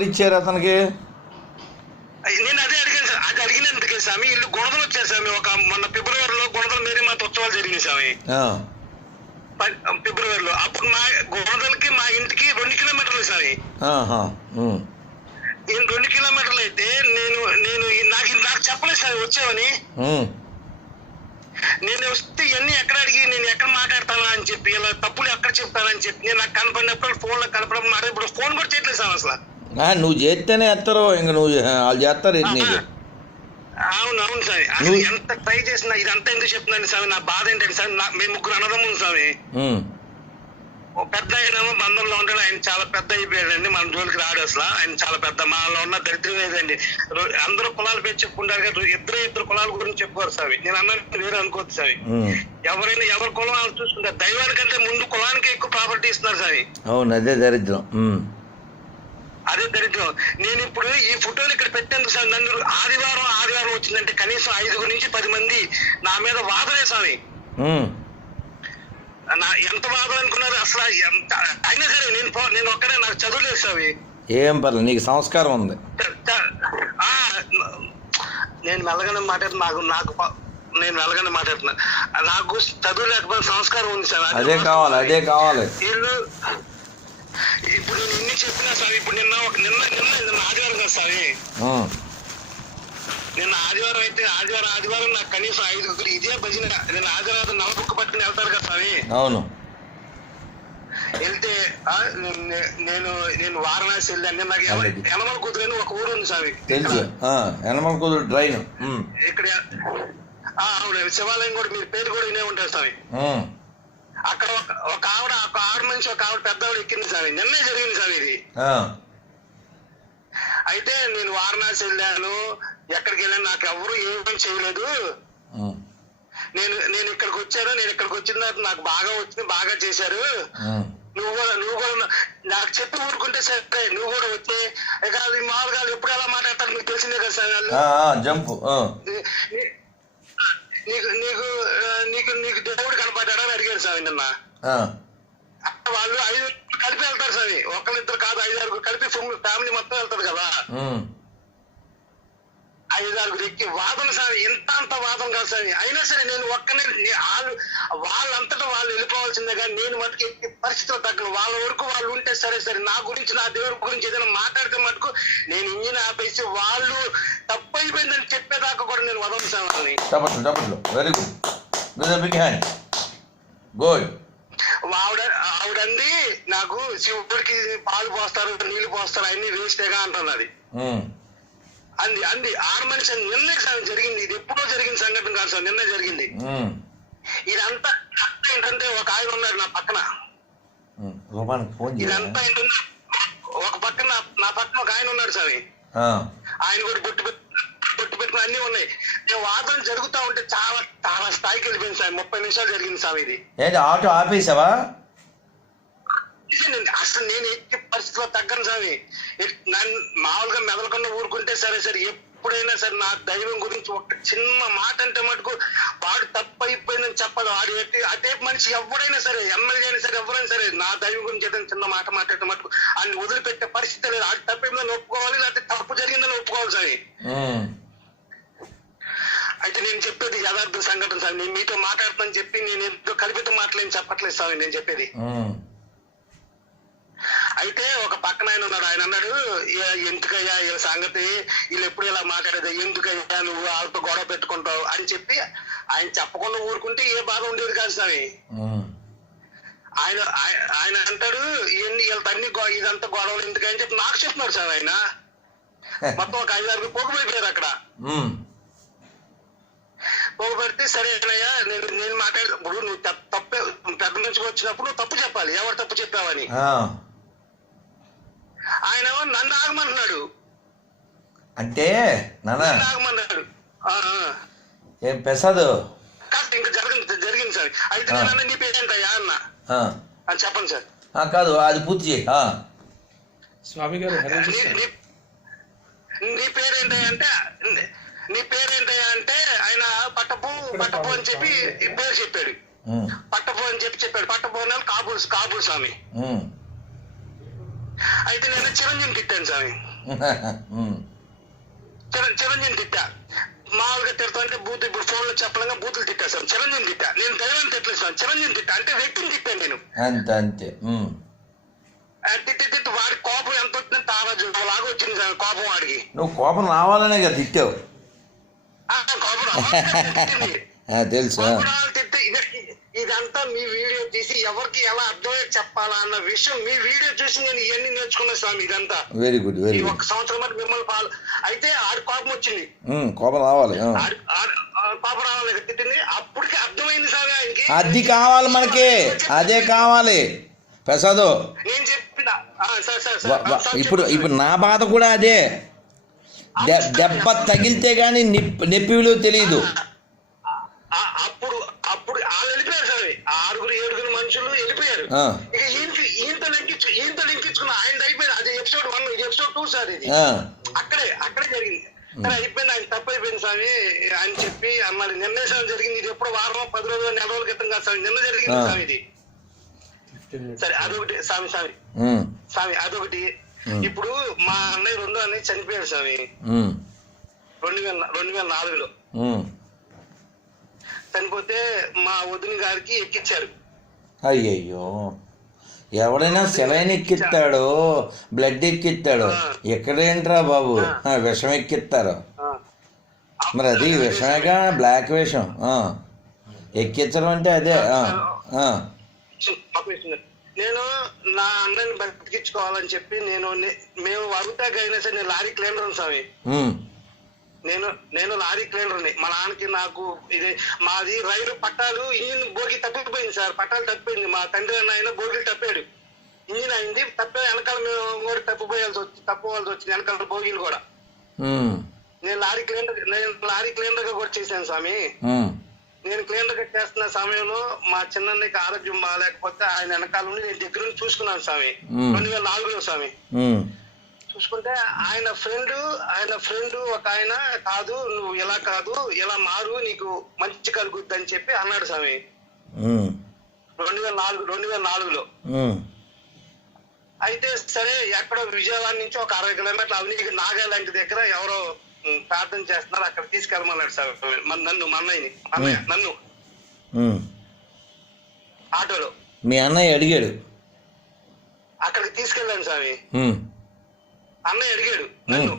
ఎవరిచ్చారు అతనికి? నేను అదే అడిగాను సార్. అది అడిగినందుకే స్వామి ఇల్లు గుణదలు వచ్చారు స్వామి. మొన్న ఫిబ్రవరిలో గుణదలు మేరీమాత ఉత్సవాలు జరిగినాయి స్వామి. ఫిబ్రవరిలో అప్పుడు మా గుణదలకి మా ఇంటికి 2 కిలోమీటర్లు స్వామి. 2 కిలోమీటర్లు అయితే నాకు చెప్పలేదు సార్ వచ్చావని. నేను వస్తే ఇవన్నీ ఎక్కడ అడిగి నేను ఎక్కడ మాట్లాడతానా అని చెప్పి ఇలా తప్పులు ఎక్కడ చెప్తానని చెప్పి నేను నాకు కనపడినప్పుడు ఫోన్లో కనపడప్పుడు మాట ఇప్పుడు ఫోన్ కూడా చేయట్లేదు సార్ అసలు. నువ్వు చేస్తేనే ఎత్తారు, ఇంక నువ్వు వాళ్ళు చేస్తారు నీకు. అవును సార్. అసలు ఎంత ట్రై చేసినా ఇదంతా ఎందుకు చెప్తున్నాను స్వామి, నా బాధ ఏంటంటే సార్ మేము 3 అన్నదమ్ములు స్వామి. పెద్ద ఆయన బంధంలో ఉంటాడు, ఆయన చాలా పెద్ద అయిపోయాడండి, మన జోలికి రాడు అసలు. ఆయన చాలా పెద్ద, మాలో ఉన్న దరిద్రం లేదండి. అందరూ కులాలు పేరు చెప్పుకుంటారు కదా, ఇద్దరు కులాల గురించి చెప్పుకోరు స్వామి. నేను అన్నట్టు వేరే అనుకోవద్దు స్వామి. ఎవరైనా ఎవరి కులం వాళ్ళు చూసుకుంటారు. దైవానికంటే ముందు కులానికి ఎక్కువ ప్రాపర్టీ ఇస్తున్నారు స్వామి. అవును, అదే దరిద్రం. అదే దరిద్రం. నేను ఇప్పుడు ఈ ఫోటోలు ఇక్కడ పెట్టేందుకు సార్ నన్ను ఆదివారం వచ్చిందంటే కనీసం 5 నుంచి 10 మంది నా మీద వాదనే స్వామి. ఎంత వాదన అనుకున్నారు అసలు. అయినా సరే నేను ఒక్కడే, నాకు చదువులేదు స్వామి. ఏం పర్లేదు, నీకు సంస్కారం ఉంది. నేను మెల్లగానే నేను మెల్లగానే మాట్లాడుతున్నా. నాకు చదువు లేకపోతే సంస్కారం ఉంది సార్. అదే కావాలి. వీళ్ళు ఇప్పుడు నేను ఇన్ని చెప్పినా సార్. ఇప్పుడు నిన్న ఆదివారం కదా సార్, నిన్న ఆదివారం అయితే ఆదివారం నాకు కనీసం 5 ఇదే భజన. నేను ఆదివారం నలబుక్క పట్టుకుని వెళ్తారు కదా స్వామి. అవును. వెళ్తే నేను వారణాసి వెళ్ళాను. నాకు యనమల కుదురు ఒక ఊరు ఉంది స్వామి. యనమల కుదురు ట్రైన్ ఇక్కడ. అవును, శివాలయం కూడా మీరు పేరు కూడా వినే ఉంటారు స్వామి. అక్కడ ఒక ఆవిడ నుంచి ఒక ఆవిడ పెద్దవాడు ఎక్కింది స్వామి. నిన్నే జరిగింది స్వామి ఇది. అయితే నేను వారణాసి వెళ్ళాను, ఎక్కడికి వెళ్ళాను, నాకు ఎవరు ఏమీ చేయలేదు. నేను ఇక్కడికి వచ్చాను. నేను ఇక్కడికి వచ్చిన తర్వాత నాకు బాగా వచ్చింది, బాగా చేశారు. నువ్వు కూడా నాకు చెప్పి ఊరుకుంటే సరే, నువ్వు కూడా వచ్చి ఇక మామూలుగా ఎప్పుడు ఎలా మాట్లాడతారు మీకు తెలిసిందే కదా సార్. నీకు దేవుడు కనపడ్డా అని అడిగారు స్వామి నిన్న. వాళ్ళు 5 కలిపి వెళ్తారు స్వామి. 1-2 కాదు, 5-6 కలిపి ఫ్యామిలీ మొత్తం వెళ్తారు కదా. 5-6 ఎక్కి వాదన స్వామి. అంత వాదన కాదు స్వామి. అయినా సరే నేను ఒక్కనే, వాళ్ళంతటా వాళ్ళు వెళ్ళిపోవాల్సిందే. కానీ నేను మటుకు ఎక్కి పరిస్థితిలో తగ్గను. వాళ్ళ వరకు వాళ్ళు ఉంటే సరే. నా గురించి, నా దేవుడి గురించి ఏదైనా మాట్లాడితే మటుకు నేను ఇంజిన్ ఆపేసి వాళ్ళు తప్పు అయిపోయిందని చెప్పేదాకా కూడా నేను వదలను స్వామి. Very good. ఆవిడంది నాకు శివుడికి పాలు పోస్తారు, నీళ్లు పోస్తారు, అన్ని వేస్టేగా అంటున్నది. అంది 6 మనిషి నిన్నే జరిగింది. ఇది ఎప్పుడో జరిగిన సంఘటన కాదు సార్, నిన్నే జరిగింది. ఇదంతా ఏంటంటే ఒక ఆయన ఉన్నారు నా పక్కన. ఇదంతా ఏంటంటే ఒక పక్కన నా పక్కన ఒక ఆయన ఉన్నాడు సార్. ఆయన కూడా బొట్టు పెట్టుకుని అన్ని ఉన్నాయి. నేను వాదన జరుగుతా ఉంటే చాలా స్థాయికి వెళ్ళిపోయింది సార్. 30 నిమిషాలు జరిగింది సార్ ఇది. ఆటో ఆపేసావా? అసలు నేను ఎక్కే పరిస్థితిలో తగ్గను స్వామి. మామూలుగా మెదలకుండా ఊరుకుంటే సరే. ఎప్పుడైనా సరే నా దైవం గురించి ఒక చిన్న మాట అంటే మటుకు వాడు తప్పు అయిపోయిందని చెప్పదు. వాడు అటే మనిషి ఎవడైనా సరే, ఎమ్మెల్యే అయినా సరే, ఎవరైనా సరే, నా దైవం గురించి ఏదైనా చిన్న మాట మాట్లాడే మటుకు ఆయన వదిలిపెట్టే పరిస్థితి లేదు. ఆడు తప్పేందని ఒప్పుకోవాలి, లేకపోతే తప్పు జరిగిందని ఒప్పుకోవాలి స్వామి. అయితే నేను చెప్పేది యథార్థ సంఘటన సార్. నేను మీతో మాట్లాడుతానని చెప్పి నేను ఎంతో కల్పిత మాటలేని చెప్పట్లేదు స్వామి నేను చెప్పేది. అయితే ఒక పక్కన ఆయన ఉన్నాడు. ఆయన అన్నాడు, ఎందుకయ్యా వీళ్ళ సంగతి, వీళ్ళు ఎప్పుడు ఇలా మాట్లాడేది, ఎందుకయ్యా నువ్వు వాళ్ళతో గొడవ పెట్టుకుంటావు అని చెప్పి ఆయన చెప్పకుండా ఊరుకుంటే ఏ బాధ ఉండేది కాదు స్వామి. ఆయన అంటాడు, వీళ్ళతో అన్ని ఇదంతా గొడవలు ఎందుకని చెప్పి నాకు చెప్తున్నారు సార్. ఆయన మొత్తం ఒక 5-6 పొగబెట్టారు అక్కడ. పొగబెడితే సరేనయ్యా నేను మాట్లాడు, ఇప్పుడు నువ్వు తప్పే పెద్ద నుంచి వచ్చినప్పుడు నువ్వు తప్పు చెప్పాలి, ఎవరు తప్పు చెప్పావని. ఆయన నన్ను ఆగమంటున్నాడు. అంటే ఆగమన్నాడు. ఏం పెసాదు కాదు, ఇంకా జరిగింది సార్. అయితే నేను నీ పేరేంటయ్యా అన్న అని చెప్పండి సార్. కాదు, అది పూర్తి చేయి. స్వామి గారు నీ పేరేంటయ్యా అంటే ఆయన పట్టపు అని చెప్పి పేరు చెప్పాడు. పట్టపు అని చెప్పాడు. పట్టపు కాబూల్ స్వామి. అయితే నేను చిరంజీవిని తిట్టాను స్వామి. చిరంజీవి తిట్టా. మామూలుగా తిడతా అంటే బూత్ ఇప్పుడు ఫోన్ లో చెప్పలేక బూతులు తిట్టేస్తాను. చిరంజీవి తిట్టా. నేను దైవాన్ని తిట్టలేసాను, చిరంజీవి తిట్టా. అంటే వ్యక్తిని తిట్టాను నేను. అంతే తిట్టి వాడి కోపం ఎంత వచ్చింది, తారాజు లాగా వచ్చింది సార్ కోపం వాడికి. నువ్వు కోపం రావాలనే కదా తిట్టావు. కోపం రావాలి. తెలుసు. తిట్టి ఇదంతా మీ వీడియో తీసి ఎవరికి ఎలా అర్థమయ్యే చెప్పాలా అన్న విషయం మీ వీడియో చూసి నేను ఇవన్నీ నేర్చుకున్నా స్వామి. ఇదంతా వెరీ గుడ్ ఈ ఒక సంవత్సరం బట్టి మిమ్మల్ని అయితే ఆడి కోపం వచ్చింది. కోపం రావాలి. కోపం రావాలి తిట్టింది. అప్పటికి అర్థమైంది సార్ ఆయనకి. అది కావాలి మనకి, అదే కావాలి ప్రసాద్. నేను చెప్పిన ఇప్పుడు నా బాధ కూడా అదే. దెబ్బ తగిలితే గానీ నొప్పి విలువ తెలియదు. అప్పుడు వాళ్ళు వెళ్ళిపోయారు సార్. 6-7 మనుషులు వెళ్ళిపోయారు. ఇక ఈయనతో లింకించుకున్నా ఆయన అయిపోయింది. అది ఎపిసోడ్ 1, ఇది ఎపిసోడ్ 2 సార్. ఇది అక్కడే జరిగింది. అయిపోయింది, ఆయన తప్పు అయిపోయింది స్వామి అని చెప్పి అన్నాడు. నిర్ణయం జరిగింది. ఇది ఎప్పుడు వారం 10 రోజులు 4 రోజుల క్రితం కాదు స్వామి, నిన్న జరిగింది స్వామి ఇది. సరే అదొకటి స్వామి అదొకటి. ఇప్పుడు మా అన్నయ్య 2వ అన్నయ్య చనిపోయాడు స్వామి 2004లో. చనిపోతే మా వదిన గారికి ఎక్కిచ్చారు. అయ్యయ్యో, ఎవడైనా సెలైన్ ఎక్కిస్తాడు, బ్లడ్ ఎక్కిస్తాడు, ఎక్కడేంట్రా బాబు విషం ఎక్కిస్తారు. మరి అది విషమేగా, బ్లాక్ విషం ఎక్కించడం అంటే అదే. నేను నా అన్నని బతికించుకోవాలని చెప్పి మేము వరుతాకైనా సరే నేను లారీ క్లీనర్ స్వామి. నేను లారీ క్లీనర్ని. మా నాన్నకి నాకు ఇది మాది రైలు పట్టాలు ఇంజిన్ బోగి తప్పిపోయింది సార్. పట్టాలు తప్పిపోయింది. మా తండ్రి ఆయన బోగిలు తప్పాడు, ఇంజిన్ అయింది. తప్పే వెనకాల మేము కూడా తప్పుకోవాల్సి వచ్చింది వెనకాల బోగిలు కూడా. నేను లారీ క్లీనర్ గా కూడా చేశాను స్వామి. నేను క్లీనర్ గా చేస్తున్న సమయంలో మా చిన్నకి ఆరోగ్యం బాగాలేకపోతే ఆయన వెనకాల నుండి నేను దగ్గర నుంచి చూసుకున్నాను స్వామి. 2004లో స్వామి. చూసుకుంటే ఆయన ఫ్రెండ్ ఒక ఆయన, కాదు నువ్వు ఇలా కాదు ఇలా మారు, నీకు మంచి కలుగుద్ది అని చెప్పి అన్నాడు స్వామి 2004లో. అయితే సరే ఎక్కడో విజయవాడ నుంచి ఒక 60 కిలోమీటర్ల అవినీతి నాగాలాంటి దగ్గర ఎవరో ప్రార్థన చేస్తున్నారు, అక్కడ తీసుకెళ్ళమన్నాడు సార్ నన్ను ఆటోలో. మీ అన్నయ్య అడిగాడు, అక్కడికి తీసుకెళ్ళాను స్వామి. అన్నయ్య అడిగాడు నన్ను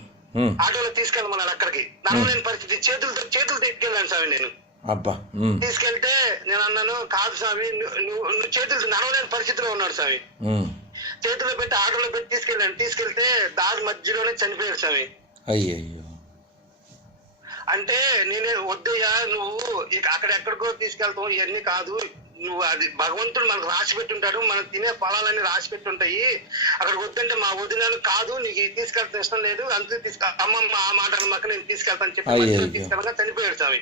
ఆటోలో తీసుకెళ్ళమన్నాడు. అక్కడికి నడవలేని పరిస్థితి, చేతులు తీసుకెళ్ళాను స్వామి. నేను తీసుకెళ్తే నేను అన్నాను, కాదు స్వామి నువ్వు చేతులు నడవలేని పరిస్థితిలో ఉన్నాడు స్వామి. చేతుల్లో పెట్టి ఆటోలో పెట్టి తీసుకెళ్తే దారి మధ్యలోనే చనిపోయాడు స్వామి. అయ్యయ్యో. అంటే నేనే వద్దయ్యా, నువ్వు అక్కడెక్కడికో తీసుకెళ్తావు, ఇవన్నీ కాదు, నువ్వు అది భగవంతుడు మనకు రాసి పెట్టుంటాడు, మనం తినే ఫలాలన్నీ రాసి పెట్టుంటాయి, అక్కడికి వద్దంటే మా వదినాలు కాదు నీకు తీసుకెళ్తా ఇష్టం లేదు, అందుకు అమ్మ ఆ మాట మాకు నేను తీసుకెళ్తాను చెప్పి తీసుకెళ్ళగా చనిపోయాడు స్వామి.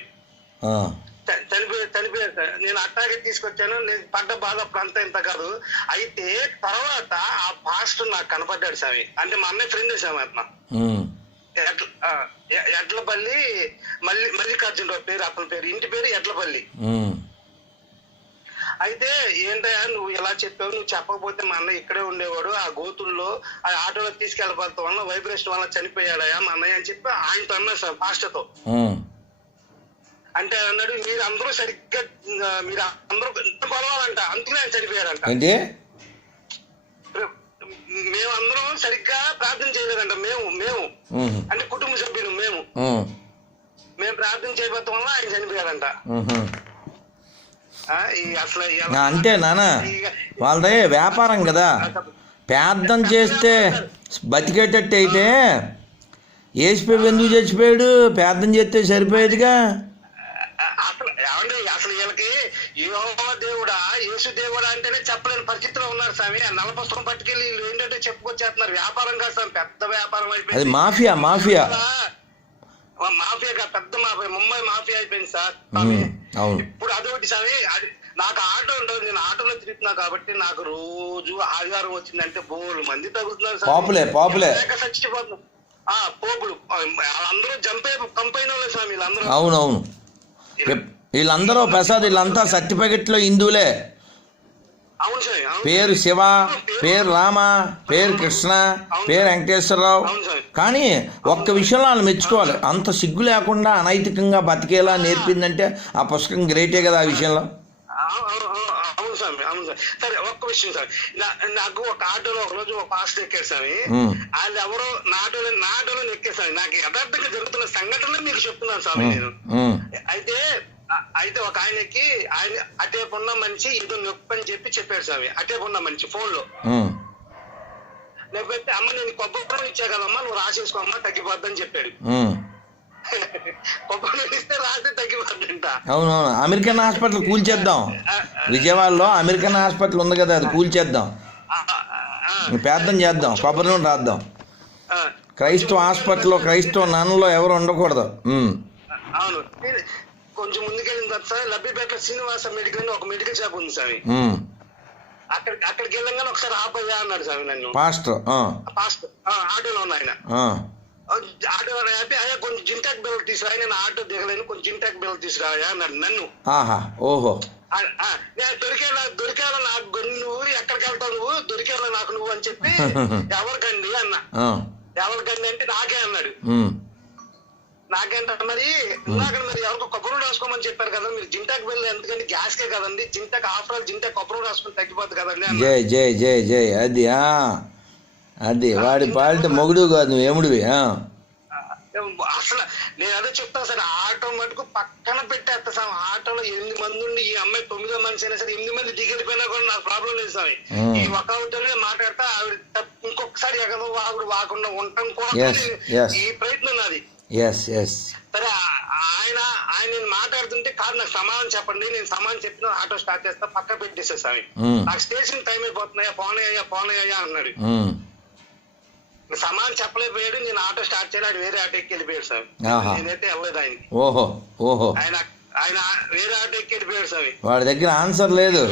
చనిపోయాడు సార్. నేను అట్టాగే తీసుకొచ్చాను. నేను పడ్డ బాధ అప్పుడు అంతా ఇంత కాదు. అయితే తర్వాత ఆ పాస్టర్ నాకు కనపడ్డాడు స్వామి. అంటే మా అన్నయ్య ఫ్రెండ్ స్వామి. అతను ఎడ్లపల్లి మల్లికార్జునరావు పేరు, అతని పేరు, ఇంటి పేరు ఎడ్లపల్లి. అయితే ఏంటయ్యా నువ్వు ఇలా చెప్పావు, నువ్వు చెప్పకపోతే మా అన్నయ్య ఇక్కడే ఉండేవాడు, ఆ గోతుల్లో ఆ ఆటోలో తీసుకెళ్ళబడతాం వల్ల వైబ్రేషన్ వల్ల చనిపోయాడయా మా అన్నయ్య అని చెప్పి ఆయనతో అన్నాడు సార్ పాస్టర్తో. అంటే అన్నాడు మీరు అందరూ కొలవాలంట, అందుకనే ఆయన చనిపోయారంట. మేమందరం సరిగ్గా ప్రార్థన చేయలేదంట. మేము అంటే కుటుంబ సభ్యులు మేము ప్రార్థన చేయబోతాం వల్ల ఆయన చనిపోయారంట. అంటే నాన్న వాళ్ళదే వ్యాపారం కదా, ప్రార్థన చేస్తే బతికేటట్టు అయితే ఏసిపోయి ఎందుకు చచ్చిపోయాడు? ప్రార్థన చేస్తే సరిపోయేదిగా. అసలు వీళ్ళకి యెహోవా దేవుడా యేసు దేవుడా అంటేనే చెప్పలేని పరిస్థితిలో ఉన్నారు స్వామి. ఆ నల్ల పుస్తకం పట్టుకెళ్ళి వీళ్ళు ఏంటంటే చెప్పుకొచ్చేస్తున్నారు. వ్యాపారం కాదు స్వామి, పెద్ద వ్యాపారం అయిపోయింది. మాఫియా పెద్ద మాఫియా, ముంబై మాఫియా అయిపోయింది సార్. ఇప్పుడు అదొకటి స్వామి. నాకు ఆటో ఉంటుంది, నేను ఆటోలో తిరుగుతున్నా కాబట్టి నాకు రోజు ఆదివారం వచ్చిందంటే బోలు మంది తగులుతున్నారు సార్. చచ్చిపోతున్నారు పోపులు. వాళ్ళందరూ కంపైన వాళ్ళే స్వామి వీళ్ళందరూ. అవునవును, వీళ్ళందరూ ప్రసాద్ వీళ్ళంతా సర్టిఫికెట్లో హిందువులే. అవును స్వామి, అవును. పేరు శివ, పేరు రామ, పేరు కృష్ణ, పేరు వెంకటేశ్వరరావు. అవును స్వామి. కానీ ఒక్క విషయంలో వాళ్ళు మెచ్చుకోవాలి, అంత సిగ్గు లేకుండా అనైతికంగా బతికేలా నేర్పిందంటే ఆ పుస్తకం గ్రేటే కదా ఆ విషయంలో. అవును స్వామి, అవును స్వామి. సరే ఒక్క విషయం స్వామి, నాకు ఒక ఆటోలో ఒక రోజు ఒక పాస్టర్ ఎక్కారు స్వామి. వాళ్ళు ఎవరో నా ఆటోలో ఎక్కారు స్వామి. నాకు యథార్థంగా జరుగుతున్న సంఘటనలు మీకు చెప్తున్నాను స్వామి నేను. అయితే ఒక ఆయనకి ఆయన అటేపు ఉన్న మనిషి ఏదో నొప్పి అని చెప్పాడు స్వామి. అటేపు ఉన్న మనిషి ఫోన్ లో లేకపోతే అమ్మ నేను కొబ్బరి ఇచ్చా కదమ్మా నువ్వు రాసేసుకోమ్మా తగ్గిపోద్దని చెప్పాడు. కొబ్బరి ఇస్తే రాస్తే తగ్గిపోద్దంట. అవునవును, అమెరికన్ హాస్పిటల్ కూల్చేద్దాం. విజయవాడలో అమెరికన్ హాస్పిటల్ ఉంది కదా, అది కూల్చేద్దాం, పేదం చేద్దాం, కొబ్బరి నూనె రాద్దాం. క్రైస్తవ హాస్పిటల్లో క్రైస్తవ నాన్నలో ఎవరు ఉండకూడదు. అవును, కొంచెం ముందుకెళ్ళిన తర్వాత లబ్బిపేట శ్రీనివాస మెడికల్ అని ఒక మెడికల్ షాప్ ఉంది స్వామి. అక్కడికి వెళ్ళంగానే ఒకసారి ఆపయ్యా అన్నాడు స్వామి నన్ను పాస్టర్. ఆటోలో ఉన్న ఆయన ఆటో ఆపి అయ్యా కొంచెం జింటాక్ బెల్ తీసుకురా, నేను ఆటో దిగలేను, కొంచెం జింటాక్ బెల్ తీసుకురా అన్నాడు నన్ను. ఓహో, దొరికేలా నాకు నువ్వు ఎక్కడికి వెళ్తావు, నువ్వు దొరికేలా నాకు నువ్వు అని చెప్పి ఎవరికండి అన్న. ఎవరికండి అంటే నాకే అన్నాడు. నాకేంట మరి ఎవరికో కొబ్బరి రాసుకోమని చెప్పారు కదా, మీరు జింటాక్ బిల్ ఎందుకంటే గ్యాస్ కే కదండి, జింటాక్ ఆఫ్టర్ ఆల్ జింటాక్ కొబ్బరి రాసుకుని తగ్గిపోద్ది కదండి. జై జై జై జై, అది అది వాడి పాలిట మొగుడు కాదు, నువ్వు ఎముడివి. అసలు నేను అదే చెప్తాను సార్, ఆటో మటుకు పక్కన పెట్టేస్తా సార్. ఆటోలో 8 మంది ఉండి ఈ అమ్మాయి 9వ మనిషి అయినా సరే 8 మంది దిగిపోయినా కూడా నాకు ప్రాబ్లం లేదు సార్. ఈ ఒక ఆవిడతో మాట్లాడతా ఆవిడ ఇంకొకసారి ఎగదో ఆవిడ వాకుండా ఉండటం కూడా ఈ ప్రయత్నం నాది. సరే ఆయన నేను మాట్లాడుతుంటే కాదు నాకు సమాధానం చెప్పండి, నేను సమాధానం చెప్పిన ఆటో స్టార్ట్ చేస్తా పక్క పెట్టేసేసామి. నాకు స్టేషన్ టైం అయిపోతున్నాయా పోనయ్యా అన్నాడు. సమాధానం చెప్పలేకపోయాడు, నేను ఆటో స్టార్ట్ చేయాలి, వేరే ఆటో ఎక్కి వెళ్ళిపోయాడు సార్. నేనైతే వెళ్ళలేదు ఆయనకి. ఆయన వేరే ఆటో ఎక్కి వెళ్ళిపోయాడు సార్. వాడి దగ్గర ఆన్సర్ లేదు.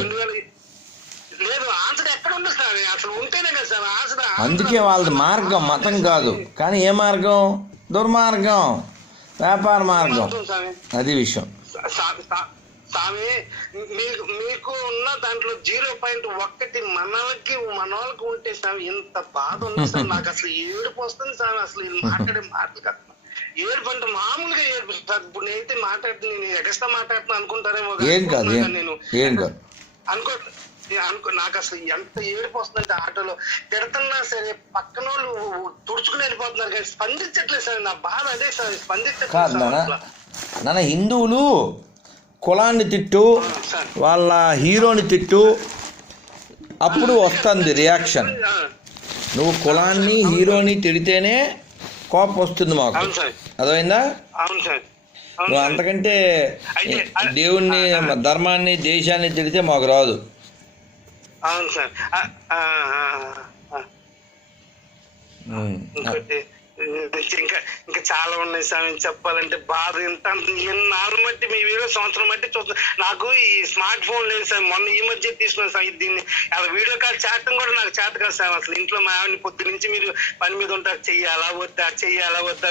లేదు ఆన్సర్ ఎక్కడ ఉంది సార్, అసలు ఉంటేనే కదా సార్ ఆన్సర్. అందుకే వాళ్ళది మార్గం మతం కాదు, కానీ ఏ మార్గం? దుర్మార్గం, వ్యాపార మార్గం, అది విషయం. స్వామి మీకు ఉన్న దాంట్లో 0.1 మనోళ్ళకి ఉంటే స్వామి ఇంత బాధ ఉంది సార్. నాకు అసలు ఏడుపు వస్తుంది స్వామి, అసలు మాట్లాడే మాటలు కదా. ఏడుపు అంటే మామూలుగా ఏడుపు సార్. ఇప్పుడు నేనైతే మాట్లాడుతున్నా, నేను ఎగస్తా మాట్లాడుతున్నా అనుకుంటారేమో, నేను అనుకో నాకు అసలు ఎంత ఏడుపు వస్తుందంటే ఆటోలో తిడుతున్నా సరే పక్కన వాళ్ళు తుడుచుకుని వెళ్ళిపోతున్నారు కానీ స్పందించట్లేదు సార్. నా బాధ అదే సార్, స్పందించట్లేదు. హిందువులు కులాన్ని తిట్టు, వాళ్ళ హీరోని తిట్టు, అప్పుడు వస్తుంది రియాక్షన్. నువ్వు కులాన్ని హీరోని తిడితేనే కోపం వస్తుంది మాకు, అర్థమైందా? నువ్వు అంతకంటే దేవుణ్ణి, ధర్మాన్ని, దేశాన్ని తిడితే మాకు రాదు. అవును సార్. ఇంకా చాలా ఉన్నాయి స్వామి చెప్పాలంటే. బాధ ఇంత ఎన్నాళ్ళు బట్టి మీ వీడియో సంవత్సరం బట్టి చూస్తున్నా. నాకు ఈ స్మార్ట్ ఫోన్ లేదు సార్, మొన్న ఈ మధ్య తీసుకున్నాను సార్. దీన్ని వీడియో కాల్ చాటింగ్ కూడా నాకు చేత కాదు సార్. అసలు ఇంట్లో మా ఆవిడని పొద్దు నుంచి మీరు పని మీద ఉంటారు, చెయ్యాలా వద్దా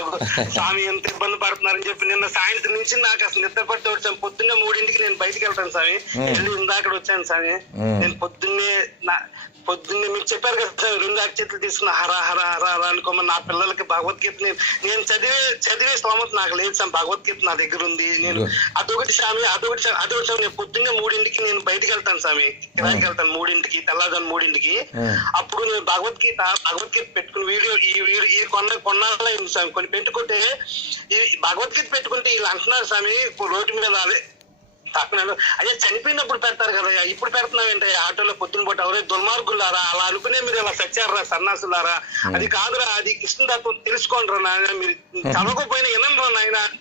స్వామి ఎంత ఇబ్బంది పడుతున్నారని చెప్పి నిన్న సాయంత్రం నుంచి నాకు అసలు నిద్ర పట్టి వచ్చాను. పొద్దున్నే 3ంటికి నేను బయటికి వెళ్తాను స్వామి. వెళ్ళి ఇందాక వచ్చాను స్వామి. నేను పొద్దున్నే మీకు చెప్పారు కదా సార్, 2 అక్షతలు తీసుకున్న హరా హరా హరా హరా అనుకోమని. నా పిల్లలకి భగవద్గీత నేను చదివే స్తోమత నాకు లేదు సార్. భగవద్గీత నా దగ్గర ఉంది. నేను అదొకటి స్వామి నేను పొద్దున్నే 3ంటికి నేను బయటికి వెళ్తాను స్వామి, కిరాయికి వెళ్తాను 3ంటికి, తెల్లవారుజాము 3ంటికి. అప్పుడు నేను భగవద్గీత పెట్టుకుని ఈ కొన్నాళ్ళు అయింది స్వామి. కొన్ని పెట్టుకుంటే ఈ భగవద్గీత పెట్టుకుంటే వీళ్ళు అంటున్నారు స్వామి రోడ్డు మీద, అదే తప్పలేదు అదే చనిపోయినప్పుడు పెడతారు కదా, ఇప్పుడు పెడుతున్నావేంటే ఆటోలో పొద్దున పూట ఎవరే దుర్మార్గులారా, అలా అనుకునే మీరు ఇలా సచ్చారా సన్నాసులారా, అది కాదురా, అది కృష్ణతత్వం తెలుసుకోండి రా నాయన, మీరు చదవకపోయినా వినండి నాయన అని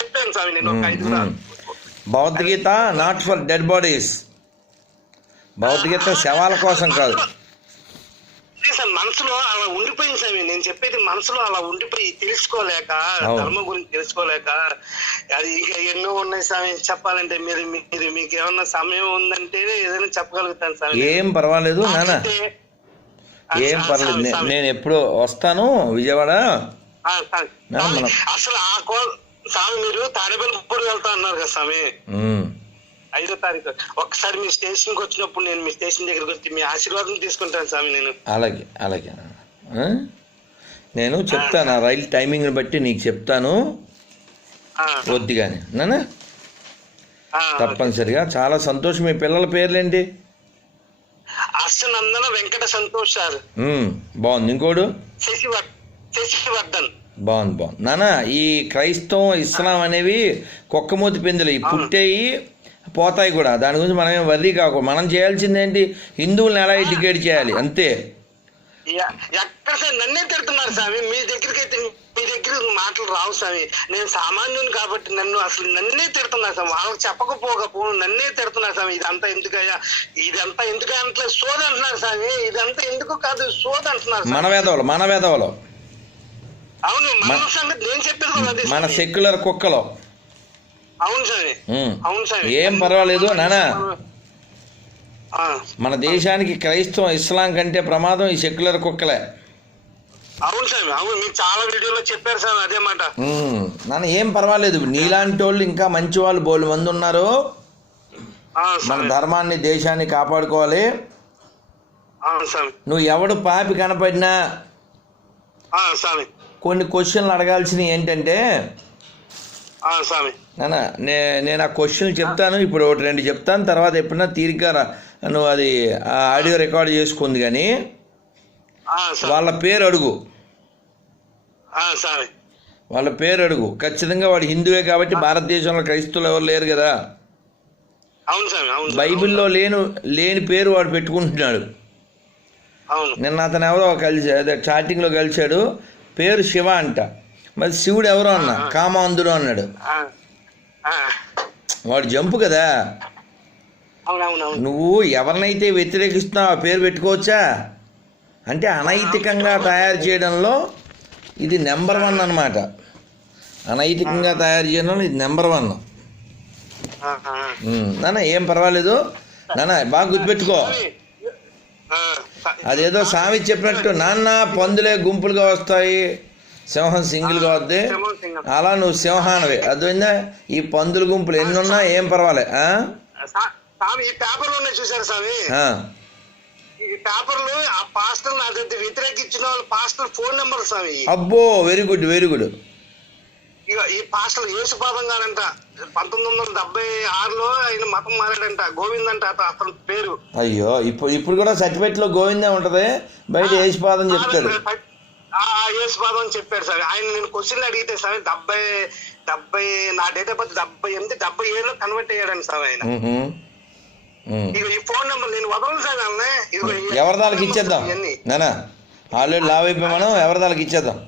చెప్పాను స్వామి నేను ఒక 5 సార్లు. Bhagavad Gita not for dead bodies, Bhagavad Gita శవాల కోసం కాదు సార్. మనసులో అలా ఉండిపోయింది స్వామి, నేను చెప్పేది మనసులో అలా ఉండిపోయి తెలుసుకోలేక, ధర్మం గురించి తెలుసుకోలేక. అది ఇంకా ఎన్నో ఉన్నాయి స్వామి చెప్పాలంటే. మీకు ఏమన్నా సమయం ఉందంటే ఏదైనా చెప్పగలుగుతాను స్వామి. ఏం పర్వాలేదు నాన్న, ఏం పర్వాలేదు. నేను ఎప్పుడు వస్తాను విజయవాడ. అసలు స్వామి మీరు తాడేపల్లి వెళ్తా అన్నారు కదా స్వామి. 5వ తారీఖు ఒకసారి మీ స్టేషన్ కి వచ్చినప్పుడు నేను మీ స్టేషన్ దగ్గరికి వచ్చి మీ ఆశీర్వాదం తీసుకుంటాను స్వామి. నేను అలాగే అలాగే నేను చెప్తాను, ఆ రైలు టైమింగ్ని బట్టి నీకు చెప్తాను కొద్దిగానే నానా, తప్పనిసరిగా. చాలా సంతోషం. మీ పిల్లల పేర్లేంటి? అర్షనందన వెంకట సంతోష్ సార్. బాగుంది. ఇంకోడు? శశివర్ధన్. బాగుంది నానా. ఈ క్రైస్తవం ఇస్లాం అనేవి కుక్కమూతి పిందులు, ఈ పుట్టేయి పోతాయి కూడా. దాని గురించి మనం ఏం వర్రీ కాకూడదు. మనం చేయాల్సింది ఏంటి? హిందువులను ఎలా ఎడ్యుకేట్ చేయాలి అంతే. ఎక్కడ సార్ నన్నే తిడుతున్నారు స్వామి. మీ దగ్గరికి అయితే మీ దగ్గర మాటలు రావు స్వామి. నేను సామాన్యుని కాబట్టి నన్నే తిడుతున్నారు స్వామి. వాళ్ళకి చెప్పకపోకపోను నన్నే తిడుతున్నారు స్వామి. ఇదంతా ఎందుకయ్యా, ఇదంతా ఎందుకు అంటలేదు, సోది అంటున్నారు స్వామి. ఇదంతా ఎందుకు కాదు, సోది అంటున్నారు. మన వేదవలో అవును, మన సంగతి నేను చెప్పేది మన సెక్యులర్ కుక్కలో. అవును స్వామి, అవును స్వామి. ఏం పర్వాలేదు నానా. మన దేశానికి క్రైస్తవం ఇస్లాం కంటే ప్రమాదం ఈ సెక్యులర్ కుక్కలే. అవును స్వామి, అవును. మీరు చాలా వీడియోలో చెప్పారు సార్ అదే మాట. నాన్న ఏం పర్వాలేదు. నీలాంటి వాళ్ళు ఇంకా మంచి వాళ్ళు బోలు మంది ఉన్నారు. మన ధర్మాన్ని దేశాన్ని కాపాడుకోవాలి. నువ్వు ఎవడు పాపి కనపడినా కొన్ని క్వశ్చన్లు అడగాల్సినవి ఏంటంటే నాన్న, నేను ఆ క్వశ్చన్లు చెప్తాను. ఇప్పుడు 1-2 చెప్తాను. తర్వాత ఎప్పుడైనా తీరిగ్గా నువ్వు అది ఆడియో రికార్డ్ చేసుకుంది కానీ వాళ్ళ పేరు అడుగు. వాళ్ళ పేరు అడుగు. ఖచ్చితంగా వాడు హిందువే కాబట్టి. భారతదేశంలో క్రైస్తవులు ఎవరు లేరు కదా. బైబిల్లో లేని పేరు వాడు పెట్టుకుంటున్నాడు. నిన్న అతను ఎవరో అదే చాటింగ్లో కలిశాడు. పేరు శివ అంట. మరి శివుడు ఎవరో అన్నా, కామాంధుడు అన్నాడు. వాడు జంపు కదా. నువ్వు ఎవరినైతే వ్యతిరేకిస్తున్నావు ఆ పేరు పెట్టుకోవచ్చా? అంటే అనైతికంగా తయారు చేయడంలో ఇది నెంబర్ 1 అన్నమాట. అనైతికంగా తయారు చేయడంలో ఇది నెంబర్ 1. నాన్న ఏం పర్వాలేదు నాన్న, బాగా గుర్తుపెట్టుకో. అదేదో సామి చెప్పినట్టు నాన్న పందులే గుంపులుగా వస్తాయి, సింహం సింగిల్గా వద్దే, అలా నువ్వు సింహానవే. అర్థమైందా? ఈ పందుల గుంపులు ఎన్నున్నా ఏం పర్వాలే. ఈ పేపర్లు ఉన్నాయి చూసారు స్వామి, ఈ పేపర్లు ఆ పాస్టర్ నా దగ్గర వ్యతిరేకించిన వాళ్ళు పాస్టర్ ఫోన్ నెంబర్ స్వామి. అబ్బో, వెరీ గుడ్ వెరీ గుడ్. ఇక ఈ పాస్టర్ యేసుపాదం గారంట 1976లో ఆయన మతం మారాడంట. గోవింద్ అంట అతని పేరు. అయ్యో, ఇప్పుడు కూడా సర్టిఫికెట్ లో గోవిందే ఉంటది, బయట యేసుపాదం చెప్తాడు. యేసుపాదం అని చెప్పాడు సార్ ఆయన. నేను క్వశ్చన్లు అడిగితే సార్ 70 నా డేట్ ఆఫ్ బర్త్ 78, 77లో కన్వర్ట్ అయ్యాడని సార్ ఆయన. ఇక ఈ ఫోన్ నెంబర్ నేను వదలను సార్. ఎవరి దానికి ఇచ్చేద్దాం నానా, ఆల్రెడీ లావ్ అయిపోయి మనం ఎవరి దానికి ఇచ్చేద్దాం.